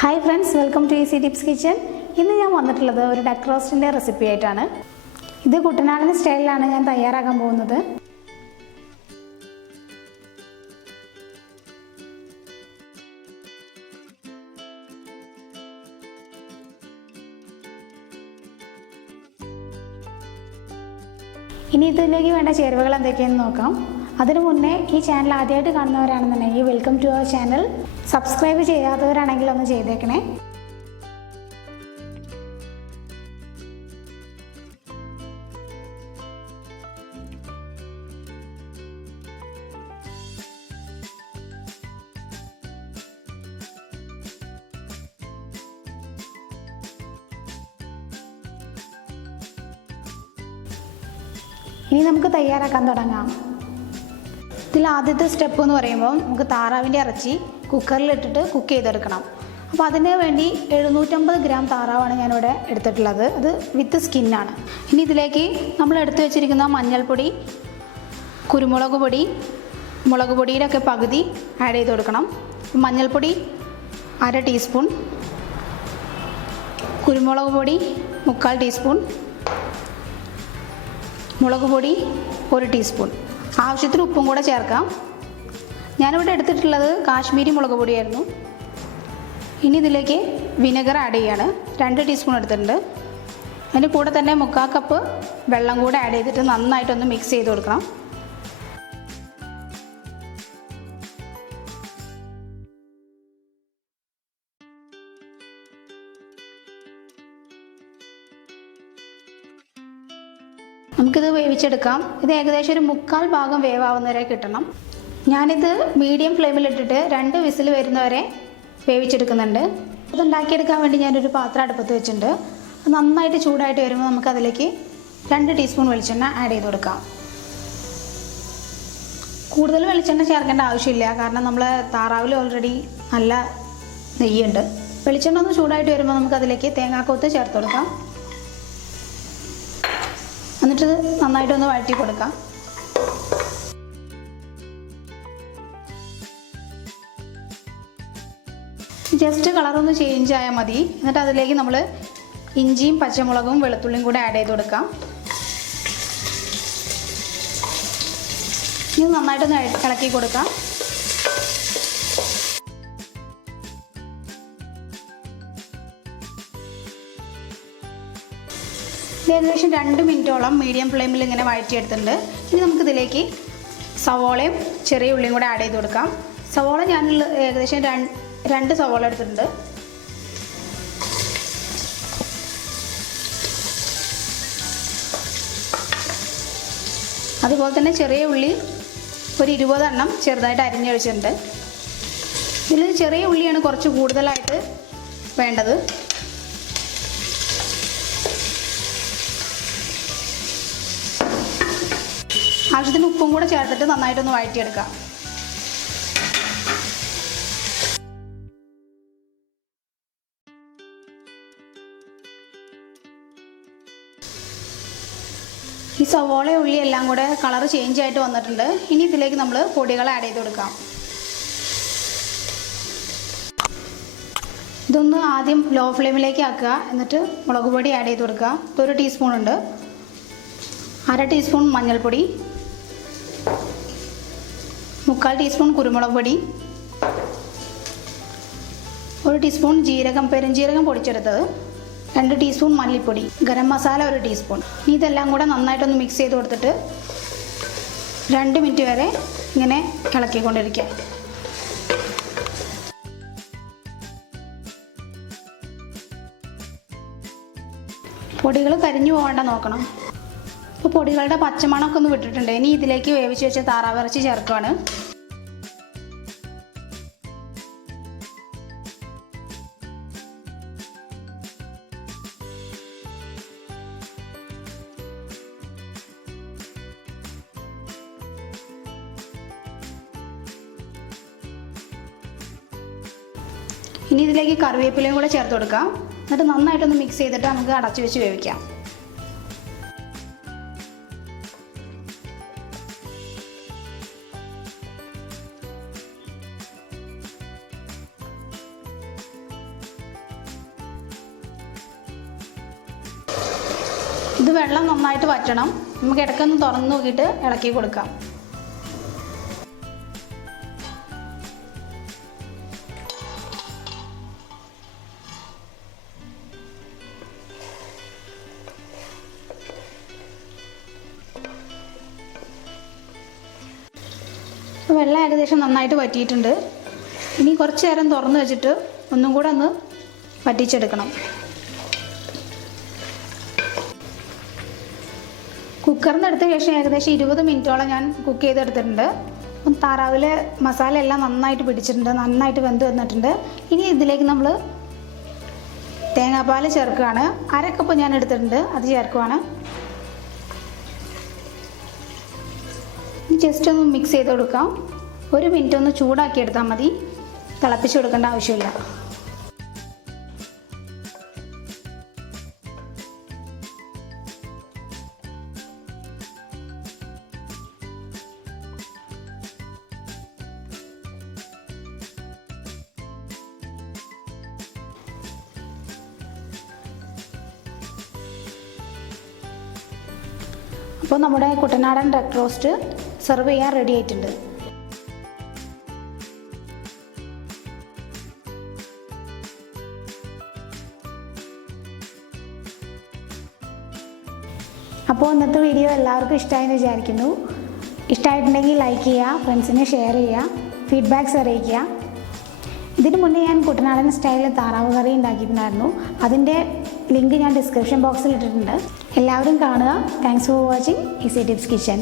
Hi friends, welcome to easy tips kitchen. ഇന്ന് ഞാൻ വന്നിട്ടുള്ളത് ഒരു ഡക്ക് റോസ്റ്റിൻ്റെ റെസിപ്പി ആയിട്ടാണ്. ഇത് കുട്ടനാടൻ സ്റ്റൈലിലാണ് ഞാൻ തയ്യാറാക്കാൻ പോകുന്നത്. ഇനി ഇതിലേക്ക് വേണ്ട ചേരുവകൾ എന്തൊക്കെയാണെന്ന് നോക്കാം. അതിനു മുന്നേ ഈ ചാനൽ ആദ്യമായിട്ട് കാണുന്നവരാണെന്നുണ്ടെങ്കിൽ welcome to our channel. Subscribe ചെയ്യാത്തവരാണെങ്കിൽ ഒന്ന് ചെയ്തേക്കണേ. ഇനി നമുക്ക് തയ്യാറാക്കാൻ തുടങ്ങാം. ഇതിൽ ആദ്യത്തെ സ്റ്റെപ്പ് എന്ന് പറയുമ്പോൾ നമുക്ക് താറാവിൻ്റെ ഇറച്ചി കുക്കറിലിട്ടിട്ട് കുക്ക് ചെയ്തെടുക്കണം. അപ്പോൾ അതിന് വേണ്ടി 750 ഗ്രാം താറാവാണ് ഞാനിവിടെ എടുത്തിട്ടുള്ളത്. അത് വിത്ത് സ്കിന്നാണ്. ഇനി ഇതിലേക്ക് നമ്മൾ എടുത്തു വെച്ചിരിക്കുന്ന മഞ്ഞൾപ്പൊടി, കുരുമുളക് പൊടി, മുളക് പൊടിയിലൊക്കെ പകുതി ആഡ് ചെയ്ത് കൊടുക്കണം. മഞ്ഞൾപ്പൊടി 1/2 ടീസ്പൂൺ, കുരുമുളക് പൊടി 3/4 ടീസ്പൂൺ, മുളക് പൊടി 1 ടീസ്പൂൺ, ആവശ്യത്തിന് ഉപ്പും കൂടെ ചേർക്കാം. ഞാനിവിടെ എടുത്തിട്ടുള്ളത് കാശ്മീരി മുളക് പൊടിയായിരുന്നു. ഇനി ഇതിലേക്ക് വിനെഗർ ആഡ് ചെയ്യാണ്. 2 ടീസ്പൂൺ എടുത്തിട്ടുണ്ട്. അതിൻ്റെ കൂടെ തന്നെ 3/4 കപ്പ് വെള്ളം കൂടെ ആഡ് ചെയ്തിട്ട് നന്നായിട്ടൊന്ന് മിക്സ് ചെയ്ത് കൊടുക്കണം. നമുക്കിത് വേവിച്ചെടുക്കാം. ഇത് ഏകദേശം ഒരു 3/4 ഭാഗം വേവാവുന്നവരെ കിട്ടണം. ഞാനിത് മീഡിയം ഫ്ലെയിമിലിട്ടിട്ട് 2 വിസിൽ വരുന്നവരെ വേവിച്ചെടുക്കുന്നുണ്ട്. ഇത് ഉണ്ടാക്കിയെടുക്കാൻ വേണ്ടി ഞാനൊരു പാത്രം അടുപ്പത്ത് വെച്ചിട്ടുണ്ട്. അത് നന്നായിട്ട് ചൂടായിട്ട് വരുമ്പോൾ നമുക്കതിലേക്ക് 2 ടീസ്പൂൺ വെളിച്ചെണ്ണ ആഡ് ചെയ്ത് കൊടുക്കാം. കൂടുതൽ വെളിച്ചെണ്ണ ചേർക്കേണ്ട ആവശ്യമില്ല, കാരണം നമ്മൾ താറാവിൽ ഓൾറെഡി നല്ല നെയ്യുണ്ട്. വെളിച്ചെണ്ണ ഒന്ന് ചൂടായിട്ട് വരുമ്പോൾ നമുക്കതിലേക്ക് തേങ്ങാക്കൊത്ത് ചേർത്ത് കൊടുക്കാം. എന്നിട്ട് നന്നായിട്ടൊന്ന് വഴറ്റി കൊടുക്കാം. ജസ്റ്റ് കളറൊന്ന് ചേഞ്ച് ആയാൽ മതി. എന്നിട്ട് അതിലേക്ക് നമ്മൾ ഇഞ്ചിയും പച്ചമുളകും വെളുത്തുള്ളിയും കൂടെ ആഡ് ചെയ്ത് കൊടുക്കാം. ഇത് നന്നായിട്ടൊന്ന് ഇളക്കി കൊടുക്കാം. ഏകദേശം 2 മിനിറ്റോളം മീഡിയം ഫ്ലെയിമിൽ ഇങ്ങനെ വഴറ്റിയെടുത്തിട്ടുണ്ട്. ഇനി നമുക്കിതിലേക്ക് സവോളയും ചെറിയ ഉള്ളിയും കൂടെ ആഡ് ചെയ്ത് കൊടുക്കാം. സവോള ഞാൻ ഏകദേശം 2 സവോള എടുത്തിട്ടുണ്ട്. അതുപോലെ തന്നെ ചെറിയ ഉള്ളി ഒരു 20 എണ്ണം ചെറുതായിട്ട് അരിഞ്ഞൊഴിച്ചിട്ടുണ്ട്. ഇതിൽ ചെറിയ ഉള്ളിയാണ് കുറച്ച് കൂടുതലായിട്ട് വേണ്ടത്. ആവശ്യത്തിന് ഉപ്പും കൂടെ ചേർത്തിട്ട് നന്നായിട്ടൊന്ന് വഴറ്റിയെടുക്കാം. ഈ സവോള ഉള്ളി എല്ലാം കൂടെ കളർ ചേഞ്ച് ആയിട്ട് വന്നിട്ടുണ്ട്. ഇനി ഇതിലേക്ക് നമ്മൾ പൊടികൾ ആഡ് ചെയ്ത് കൊടുക്കാം. ഇതൊന്ന് ആദ്യം ലോ ഫ്ലെയിമിലേക്ക് ആക്കുക. എന്നിട്ട് മുളക് പൊടി ആഡ് ചെയ്ത് കൊടുക്കുക. ഇതൊരു ടീസ്പൂൺ ഉണ്ട്. 1/2 ടീസ്പൂൺ മഞ്ഞൾപ്പൊടി, 3/4 ടീസ്പൂൺ കുരുമുളക് പൊടി, 1 ടീസ്പൂൺ പെരുംജീരകം പൊടിച്ചെടുത്തത്, 2 ടീസ്പൂൺ മല്ലിപ്പൊടി, ഗരം മസാല 1 ടീസ്പൂൺ. ഇതെല്ലാം കൂടെ നന്നായിട്ടൊന്ന് മിക്സ് ചെയ്ത് കൊടുത്തിട്ട് 2 മിനിറ്റ് വരെ ഇങ്ങനെ ഇളക്കിക്കൊണ്ടിരിക്കുക. പൊടികൾ കരിഞ്ഞു പോകാണ്ട നോക്കണം. ഇപ്പോൾ പൊടികളുടെ പച്ചമണമൊക്കെ ഒന്ന് വിട്ടിട്ടുണ്ട്. ഇനി ഇതിലേക്ക് വേവിച്ച് വെച്ച താറാവിറച്ചി ചേർക്കുകയാണ്. ഇനി ഇതിലേക്ക് കറിവേപ്പിലയും കൂടെ ചേർത്ത് കൊടുക്കാം. എന്നിട്ട് നന്നായിട്ടൊന്ന് മിക്സ് ചെയ്തിട്ട് നമുക്ക് അടച്ചു വെച്ച് വേവിക്കാം. ഇത് വെള്ളം നന്നായിട്ട് വറ്റണം. നമുക്ക് ഇടയ്ക്കൊന്ന് തുറന്ന് നോക്കിയിട്ട് ഇളക്കി കൊടുക്കാം. വെള്ളം ഏകദേശം നന്നായിട്ട് വറ്റിയിട്ടുണ്ട്. ഇനി കുറച്ച് നേരം തുറന്ന് വെച്ചിട്ട് ഒന്നും കൂടെ ഒന്ന് വറ്റിച്ചെടുക്കണം. കുക്കറിൽ നിന്ന് എടുത്ത ശേഷം ഏകദേശം 20 മിനിറ്റോളം ഞാൻ കുക്ക് ചെയ്തെടുത്തിട്ടുണ്ട്. താറാവിലെ മസാല എല്ലാം നന്നായിട്ട് പിടിച്ചിട്ടുണ്ട്, നന്നായിട്ട് വെന്ത് വന്നിട്ടുണ്ട്. ഇനി ഇതിലേക്ക് നമ്മൾ തേങ്ങാപ്പാൽ ചേർക്കുകയാണ്. 1/2 കപ്പ് ഞാൻ എടുത്തിട്ടുണ്ട്, അത് ചേർക്കുവാണ്. ജസ്റ്റ് ഒന്ന് മിക്സ് ചെയ്ത് കൊടുക്കാം. 1 മിനിറ്റ് ഒന്ന് ചൂടാക്കി എടുത്താൽ മതി, തിളപ്പിച്ച് കൊടുക്കേണ്ട ആവശ്യമില്ല. അപ്പോൾ നമ്മുടെ കുട്ടനാടൻ ഡക്ക് റോസ്റ്റ് സെർവ് ചെയ്യാൻ റെഡി ആയിട്ടുണ്ട്. അപ്പോൾ ഇന്നത്തെ വീഡിയോ എല്ലാവർക്കും ഇഷ്ടമായെന്ന് വിചാരിക്കുന്നു. ഇഷ്ടമായിട്ടുണ്ടെങ്കിൽ ലൈക്ക് ചെയ്യുക, ഫ്രണ്ട്സിനെ ഷെയർ ചെയ്യുക, ഫീഡ്ബാക്ക്സ് അറിയിക്കുക. ഇതിന് മുന്നേ ഞാൻ കുട്ടനാടൻ സ്റ്റൈലിൽ താറാവ് കറി ഉണ്ടാക്കിയിട്ടുണ്ടായിരുന്നു. അതിൻ്റെ ലിങ്ക് ഞാൻ ഡിസ്ക്രിപ്ഷൻ ബോക്സിൽ ഇട്ടിട്ടുണ്ട്. എല്ലാവരും കാണുക. Thanks for watching easy tips kitchen.